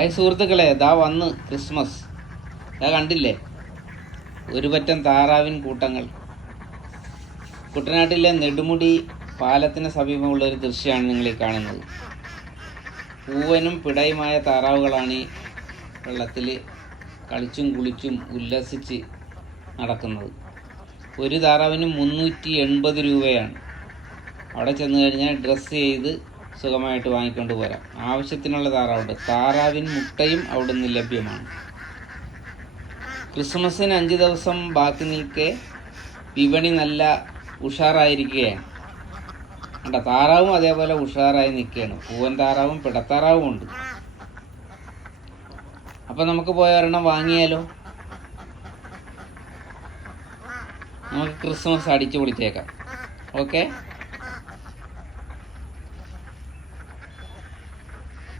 Hi സുഹൃത്തുക്കളെ, ഇതാ വന്ന് ക്രിസ്മസ്. ഇതാ കണ്ടില്ലേ, ഒരു പറ്റം താറാവിൻ കൂട്ടങ്ങൾ. കുട്ടനാട്ടിലെ നെടുമുടി പാലത്തിന് സമീപമുള്ള ഒരു ദൃശ്യമാണ് നിങ്ങൾ ഈ കാണുന്നത്. പൂവനും പിടയുമായ താറാവുകളാണ് ഈ വെള്ളത്തിൽ കളിച്ചും കുളിച്ചും ഉല്ലസിച്ച് നടക്കുന്നത്. ഒരു താറാവിന് 380 രൂപയാണ്. അവിടെ ചെന്ന് കഴിഞ്ഞാൽ ഡ്രസ്സ് ചെയ്ത് സുഖമായിട്ട് വാങ്ങിക്കൊണ്ട് പോരാം. ആവശ്യത്തിനുള്ള താറാവുണ്ട്. താറാവിൻ മുട്ടയും അവിടെ നിന്ന് ലഭ്യമാണ്. ക്രിസ്മസിന് 5 ദിവസം ബാക്കി നിൽക്കെ വിപണി നല്ല ഉഷാറായിരിക്കുകയാണ്. കണ്ട, താറാവും അതേപോലെ ഉഷാറായി നിൽക്കുകയാണ്. പൂവൻ താറാവും പിടത്താറാവും ഉണ്ട്. അപ്പം നമുക്ക് പോയ ഒരെണ്ണം വാങ്ങിയാലോ? നമുക്ക് ക്രിസ്മസ് അടിച്ചു പൊളിച്ചേക്കാം. ഓക്കെ.